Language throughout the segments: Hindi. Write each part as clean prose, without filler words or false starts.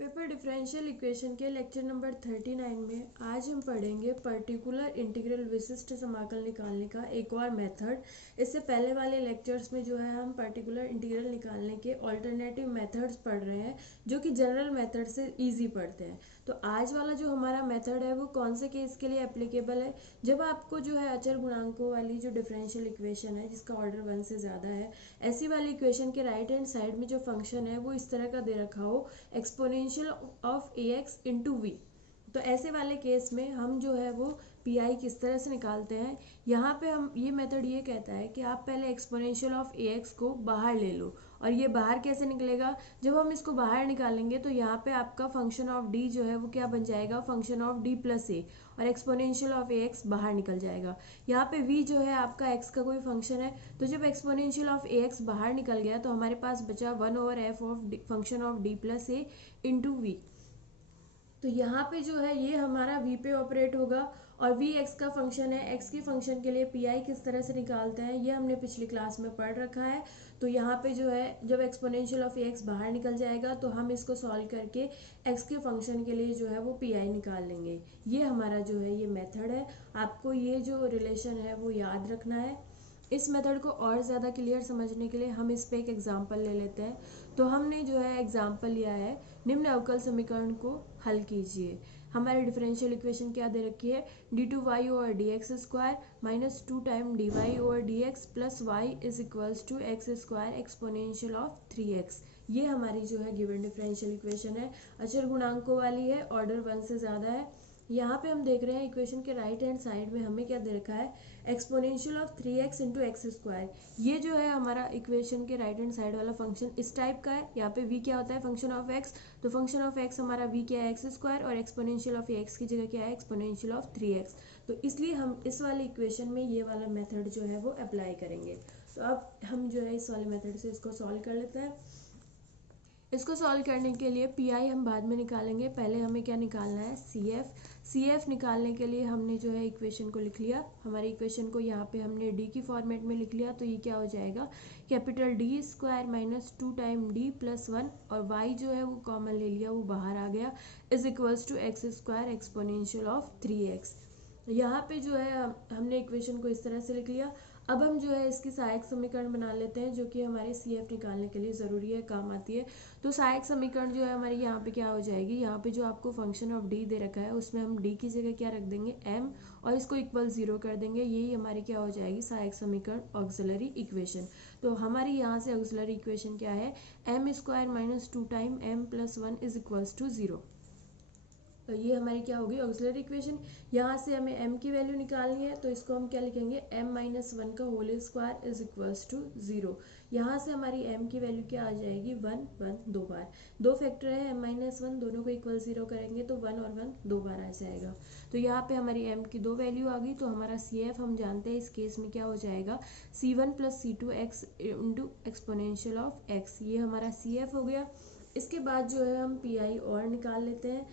पेपर डिफरेंशियल इक्वेशन के लेक्चर नंबर 39 में आज हम पढ़ेंगे पर्टिकुलर इंटीग्रल विशिष्ट समाकल निकालने का एक और मेथड। इससे पहले वाले लेक्चर्स में जो है हम पर्टिकुलर इंटीग्रल निकालने के ऑल्टरनेटिव मेथड्स पढ़ रहे हैं जो कि जनरल मेथड से इजी पढ़ते हैं। तो आज वाला जो हमारा मेथड है वो कौन से केस के लिए एप्लीकेबल है, जब आपको जो है अचर गुणांकों वाली जो डिफरेंशियल इक्वेशन है जिसका ऑर्डर 1 से ज़्यादा है, ऐसी वाली इक्वेशन के राइट हैंड साइड में जो फंक्शन है वो इस तरह का दे रखा हो exponential of ax into V. तो ऐसे वाले केस में हम जो है वो पी आई किस तरह से निकालते हैं, यहाँ पे हम ये मेथड ये कहता है कि आप पहले एक्सपोनेंशियल ऑफ ax को बाहर ले लो। और ये बाहर कैसे निकलेगा, जब हम इसको बाहर निकालेंगे तो यहाँ पे आपका फंक्शन ऑफ d जो है वो क्या बन जाएगा, फंक्शन ऑफ d प्लस ए, और एक्सपोनेंशियल ऑफ ax बाहर निकल जाएगा। यहाँ पे v जो है आपका x का कोई फंक्शन है, तो जब एक्सपोनेंशियल ऑफ ax बाहर निकल गया तो हमारे पास बचा 1/f of function of d plus A into V. तो यहाँ पे जो है ये हमारा v पे ऑपरेट होगा और v x का फंक्शन है। x के फंक्शन के लिए पी आई किस तरह से निकालते हैं ये हमने पिछली क्लास में पढ़ रखा है। तो यहाँ पे जो है जब एक्सपोनेंशियल ऑफ x बाहर निकल जाएगा तो हम इसको सॉल्व करके x के फंक्शन के लिए जो है वो पी आई निकाल लेंगे। ये हमारा जो है ये मेथड है। आपको ये जो रिलेशन है वो याद रखना है। इस मेथड को और ज़्यादा क्लियर समझने के लिए हम इस पे एक एग्जांपल ले लेते हैं। तो हमने जो है एग्जांपल लिया है, निम्न अवकल समीकरण को हल कीजिए। हमारी डिफरेंशियल इक्वेशन क्या दे रखी है, d2y over D X square minus 2 time dy over D X plus Y is equals to X square exponential of 3x। ये हमारी जो है गिवन डिफरेंशियल इक्वेशन है, अचर गुणांकों वाली है, ऑर्डर 1 से ज़्यादा है। यहाँ पे हम देख रहे हैं इक्वेशन के राइट हैंड साइड में हमें क्या दे रखा है, exponential of 3x into X square. ये जो है हमारा इक्वेशन के राइट हैंड साइड वाला फंक्शन इस टाइप का है। यहाँ पे v क्या होता है, फंक्शन ऑफ x। तो फंक्शन ऑफ x हमारा v क्या है, एक्स स्क्वायर, और एक्सपोनेंशियल ऑफ x की जगह क्या है, एक्सपोनेंशियल ऑफ 3x। तो इसलिए हम इस वाले इक्वेशन में ये वाला मेथड जो है वो अप्लाई करेंगे। तो अब हम जो है इस वाले मेथड से इसको सॉल्व कर लेते हैं। इसको सॉल्व करने के लिए पी आई हम बाद में निकालेंगे, पहले हमें क्या निकालना है, सी एफ। सी एफ निकालने के लिए हमने जो है इक्वेशन को लिख लिया। हमारी इक्वेशन को यहाँ पे हमने डी की फॉर्मेट में लिख लिया। तो ये क्या हो जाएगा, capital D square minus 2 time D plus 1, और वाई जो है वो कॉमन ले लिया, वो बाहर आ गया, is equals to X square exponential of 3x। यहाँ पे जो है हमने इक्वेशन को इस तरह से लिख लिया। अब हम जो है इसकी सहायक समीकरण बना लेते हैं जो कि हमारे सी एफ निकालने के लिए ज़रूरी है, काम आती है। तो सहायक समीकरण जो है हमारी यहाँ पे क्या हो जाएगी, यहाँ पे जो आपको फंक्शन ऑफ डी दे रखा है उसमें हम डी की जगह क्या रख देंगे, m, और इसको इक्वल 0 कर देंगे। यही हमारी क्या हो जाएगी, सहायक समीकरण, ऑक्सिलरी इक्वेशन। तो हमारी यहाँ से ऑक्सिलरी इक्वेशन क्या है, m square minus 2 time m plus 1 is equals to 0। तो ये हमारी क्या होगी, ऑक्सिलरी इक्वेशन। यहाँ से हमें m की वैल्यू निकालनी है, तो इसको हम क्या लिखेंगे, m माइनस 1 का whole square is equals to 0। यहाँ से हमारी m की वैल्यू क्या आ जाएगी, 1 1 दो बार, दो फैक्टर है m माइनस 1, दोनों को इक्वल 0 करेंगे तो 1 और 1 दो बार आ जाएगा। तो यहाँ पे हमारी m की दो वैल्यू आ गई। तो हमारा सी एफ हम जानते हैं इस केस में क्या हो जाएगा, c1 plus c2 x into exponential of x। ये हमारा सी एफ हो गया। इसके बाद जो है हम पी आई और निकाल लेते हैं,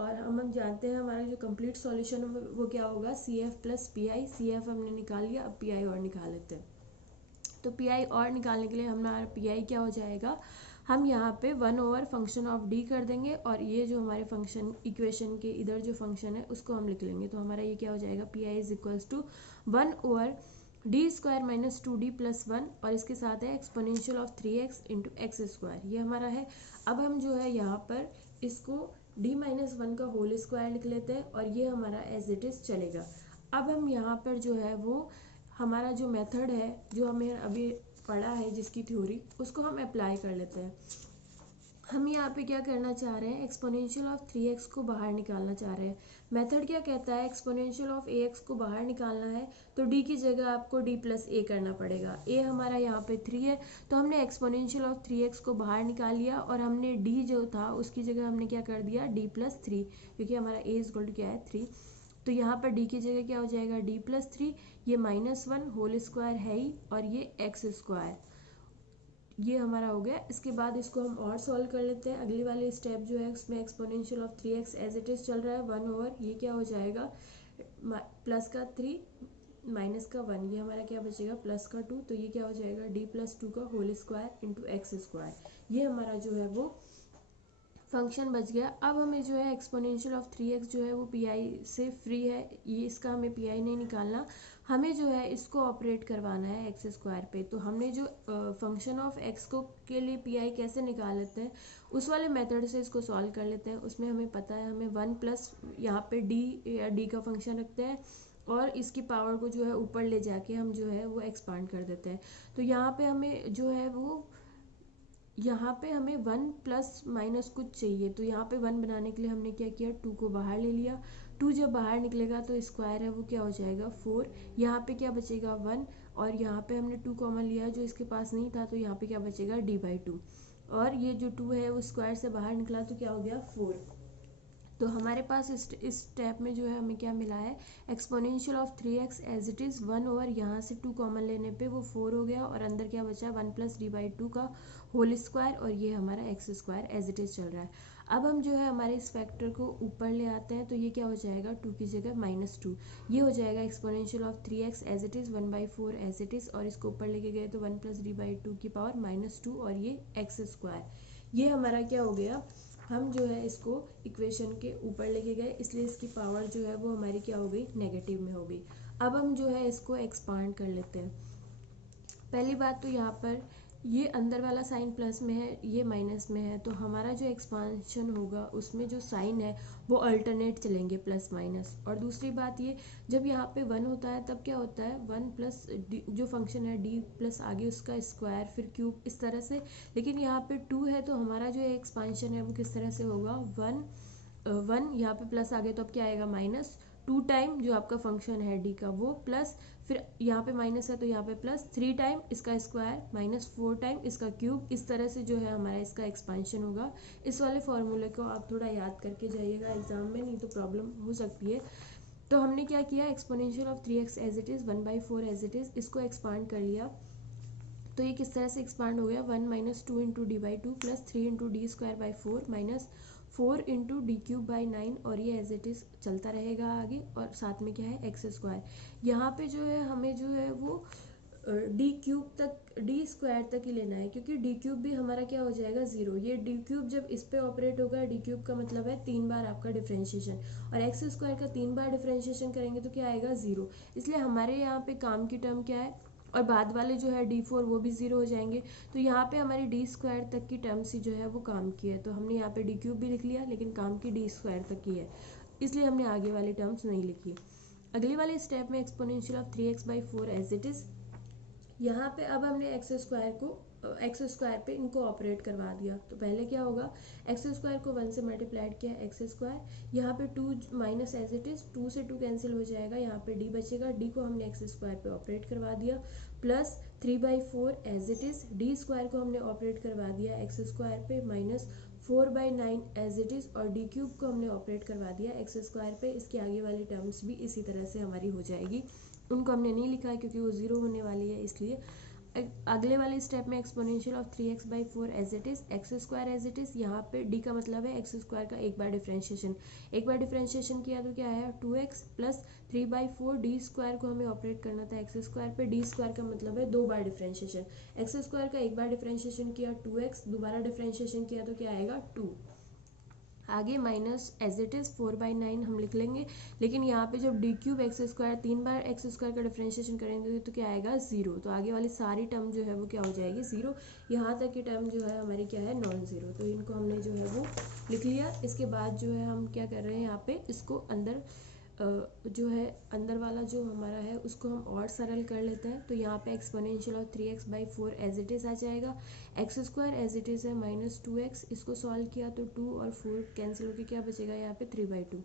और हम जानते हैं हमारा जो कंप्लीट सॉल्यूशन वो क्या होगा, C F plus P I. C F हमने निकाल लिया, अब पी आई और निकाल लेते हैं। तो पी आई और निकालने के लिए हमारा पी आई क्या हो जाएगा, हम यहाँ पे 1 ओवर फंक्शन ऑफ डी कर देंगे, और ये जो हमारे फंक्शन इक्वेशन के इधर जो फंक्शन है उसको हम लिख लेंगे। तो हमारा ये क्या हो जाएगा, P I is equals to 1 over D square minus 2d plus 1, और इसके साथ है exponential of 3x into X square, ये हमारा है। अब हम जो है यहाँ पर इसको d माइनस 1 का होल स्क्वायर लिख लेते हैं, और ये हमारा एज इट इज़ चलेगा। अब हम यहाँ पर जो है वो हमारा जो मेथड है जो हमें अभी पढ़ा है जिसकी थ्योरी, उसको हम अप्लाई कर लेते हैं। हम यहाँ पे क्या करना चाह रहे हैं, एक्सपोनेंशियल ऑफ 3x को बाहर निकालना चाह रहे हैं। मेथड क्या कहता है, एक्सपोनेंशियल ऑफ ax को बाहर निकालना है तो d की जगह आपको d प्लस a करना पड़ेगा। a हमारा यहाँ पे 3 है, तो हमने एक्सपोनेंशियल ऑफ 3x को बाहर निकाल लिया, और हमने d जो था उसकी जगह हमने क्या कर दिया, d प्लस 3, क्योंकि हमारा a इज इक्वल टू क्या है, 3। तो यहाँ पर d की जगह क्या हो जाएगा, d प्लस 3, ये माइनस 1 होल स्क्वायर है ही, और ये एक्स स्क्वायर, ये हमारा हो गया। इसके बाद इसको हम और सॉल्व कर लेते हैं। अगली वाली स्टेप जो है उसमें exponential of 3x as it is चल रहा है, 1 ओवर ये क्या हो जाएगा, प्लस का 3 माइनस का 1, ये हमारा क्या बचेगा, प्लस का 2। तो ये क्या हो जाएगा, d प्लस 2 का whole square into X square. ये हमारा जो है वो फंक्शन बच गया। अब हमें जो है एक्सपोनेंशियल ऑफ 3x जो है वो पी से फ्री है, ये इसका हमें पी नहीं निकालना, हमें जो है इसको ऑपरेट करवाना है एक्स स्क्वायर पे। तो हमने जो फंक्शन ऑफ एक्स को के लिए पी कैसे निकाल लेते हैं उस वाले मेथड से इसको सॉल्व कर लेते हैं। उसमें हमें पता है हमें 1 प्लस यहाँ पे डी या डी का फंक्शन रखते हैं और इसकी पावर को जो है ऊपर ले जाके हम जो है वो एक्सपांड कर देते हैं। तो यहाँ पे हमें जो है वो यहाँ पे हमें 1 प्लस माइनस कुछ चाहिए, तो यहाँ पे 1 बनाने के लिए हमने क्या किया, 2 को बाहर ले लिया। 2 जब बाहर निकलेगा तो स्क्वायर है वो क्या हो जाएगा 4। यहाँ पे क्या बचेगा 1 और यहाँ पे हमने 2 कॉमन लिया जो इसके पास नहीं था, तो यहाँ पे क्या बचेगा d/2 और ये जो 2 है वो स्क्वायर से बाहर निकला तो क्या हो गया 4। तो हमारे पास इस स्टेप में जो है हमें क्या मिला है, exponential of 3x as it is 1 over यहाँ से 2 कॉमन लेने पे वो 4 हो गया और अंदर क्या बचा 1 प्लस d/2 का होल स्क्वायर और ये हमारा X square as it is चल रहा है। अब हम जो है हमारे इस फैक्टर को ऊपर ले आते हैं तो ये क्या हो जाएगा 2 की जगह -2, ये हो जाएगा exponential of 3x as it is 1/4 as it is और इसको ऊपर लेके गए तो 1 प्लस d/2 की पावर -2 और ये एक्स स्क्वायर। ये हमारा क्या हो गया, हम जो है इसको इक्वेशन के ऊपर लेके गए इसलिए इसकी पावर जो है वो हमारी क्या हो गई नेगेटिव में हो गई। अब हम जो है इसको एक्सपांड कर लेते हैं। पहली बात तो यहाँ पर ये अंदर वाला साइन प्लस में है ये माइनस में है, तो हमारा जो एक्सपांशन होगा उसमें जो साइन है वो अल्टरनेट चलेंगे प्लस माइनस। और दूसरी बात ये जब यहाँ पे 1 होता है तब क्या होता है 1 प्लस जो फंक्शन है d प्लस आगे उसका स्क्वायर फिर क्यूब इस तरह से, लेकिन यहाँ पे 2 है तो हमारा जो एक्सपांशन है वो किस तरह से होगा 1 यहाँ पे प्लस आ गया तो अब क्या आएगा -2 टाइम जो आपका फंक्शन है डी का वो प्लस फिर यहाँ पे माइनस है तो यहाँ पे प्लस 3 टाइम इसका स्क्वायर -4 टाइम इसका क्यूब, इस तरह से जो है हमारा इसका एक्सपांशन होगा। इस वाले फॉर्मूले को आप थोड़ा याद करके जाइएगा एग्जाम में, नहीं तो प्रॉब्लम हो सकती है। तो हमने क्या किया exponential of 3x as it is 1/4 as it is इसको एक्सपांड कर लिया। तो ये किस तरह से एक्सपांड हो गया 1 - 2 into d/2 plus 3 into d²/4 minus 4 into d³/9 और ये एज इट इज़ चलता रहेगा आगे और साथ में क्या है एक्स स्क्वायर। यहाँ पे जो है हमें जो है वो d³ तक d² तक ही लेना है क्योंकि d³ भी हमारा क्या हो जाएगा 0। ये d³ जब इस पे ऑपरेट होगा d³ का मतलब है 3 बार आपका डिफ्रेंशिएशन और x² का 3 बार डिफ्रेंशिएशन करेंगे तो क्या आएगा 0। इसलिए हमारे यहाँ पे काम की टर्म क्या है और बाद वाले जो है d4 वो भी 0 हो जाएंगे। तो यहाँ पे हमारी d² तक की टर्म्स ही जो है वो काम की है, तो हमने यहाँ पे d³ भी लिख लिया लेकिन काम की d² तक की है इसलिए हमने आगे वाली टर्म्स नहीं लिखी। अगली वाले स्टेप में exponential of 3x/4 as it is, यहाँ पे अब हमने एक्स स्क्वायर पे इनको ऑपरेट करवा दिया। तो पहले क्या होगा एक्स स्क्वायर को 1 से मल्टीप्लाइड किया एक्स स्क्वायर, यहाँ पे 2 माइनस एज इट इज़ 2 से 2 कैंसिल हो जाएगा, यहाँ पे d बचेगा, d को हमने एक्स स्क्वायर पे ऑपरेट करवा दिया plus 3/4 as it is d² को हमने ऑपरेट करवा दिया एक्स स्क्वायर पे माइनस 4/9 एज इट इज़ और d³ को हमने ऑपरेट करवा दिया एक्स स्क्वायर पे। इसकी आगे वाली टर्म्स भी इसी तरह से हमारी हो जाएगी, उनको हमने नहीं लिखा है क्योंकि वो 0 होने वाली है इसलिए। अगले वाले स्टेप में exponential of 3x/4 as it is X square as it is, यहाँ पे d का मतलब है एक्स स्क्वायर का एक बार डिफ्रेंशिएशन किया तो क्या आया 2x प्लस 3/4 d² को हमें ऑपरेट करना था एक्स स्क्वायर पे, d² का मतलब है 2 बार डिफ्रेंशिएशन, एक्स स्क्वायर का एक बार डिफ्रेंशिएशन किया 2x दोबारा डिफ्रेंशिएशन किया तो क्या आएगा 2, आगे माइनस एज इट इज़ 4/9 हम लिख लेंगे, लेकिन यहाँ पे जब d³ x² 3 बार x² का डिफ्रेंशिएशन करेंगे तो क्या आएगा 0, तो आगे वाली सारी टर्म जो है वो क्या हो जाएगी 0, यहाँ तक की टर्म जो है हमारी क्या है नॉन ज़ीरो, तो इनको हमने जो है वो लिख लिया। इसके बाद जो है हम क्या कर रहे हैं यहाँ पे इसको अंदर जो है अंदर वाला जो हमारा है उसको हम और सरल कर लेते हैं। तो यहाँ पे exponential of 3x/4 as it is आ जाएगा, x² एज इट इज़ है -2x, इसको सॉल्व किया तो 2 और 4 कैंसिल होकर क्या बचेगा यहाँ पे 3/2।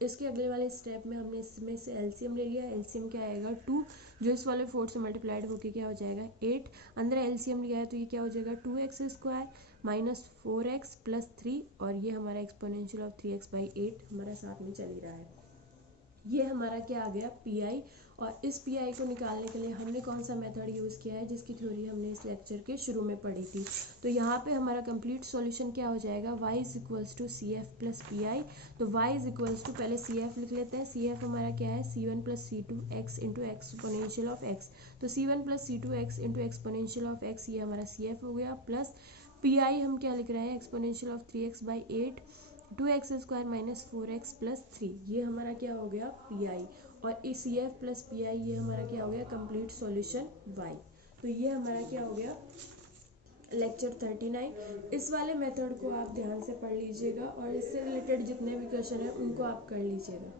इसके अगले वाले स्टेप में हमने इसमें से एलसीएम ले लिया, एलसीएम क्या आएगा 2 जो इस वाले 4 से मल्टीप्लाइड होकर क्या हो जाएगा 8, अंदर एलसीएम लिया है तो ये क्या हो जाएगा 2x² माइनस 4x प्लस 3 और ये हमारा एक्सपोनेंशियल ऑफ 3x/8 हमारा साथ में चल ही रहा है। ये हमारा क्या आ गया पी, और इस पी को निकालने के लिए हमने कौन सा मेथड यूज़ किया है जिसकी थ्योरी हमने इस लेक्चर के शुरू में पढ़ी थी। तो यहाँ पे हमारा कंप्लीट सॉल्यूशन क्या हो जाएगा y = CF प्लस पी। तो y = पहले CF लिख लेते हैं, CF हमारा क्या है C1 + C2 x into exponential of x, तो C1 + C2 x into exponential of x ये हमारा CF हो गया प्लस पी आई हम क्या लिख रहे हैं, exponential of 3x/8 2x² minus 4x plus 3, ये हमारा क्या हो गया पी आई। और E C F plus P I ये हमारा क्या हो गया कंप्लीट सॉल्यूशन y। तो ये हमारा क्या हो गया लेक्चर 39। इस वाले मेथड को आप ध्यान से पढ़ लीजिएगा और इससे रिलेटेड जितने भी क्वेश्चन हैं उनको आप कर लीजिएगा।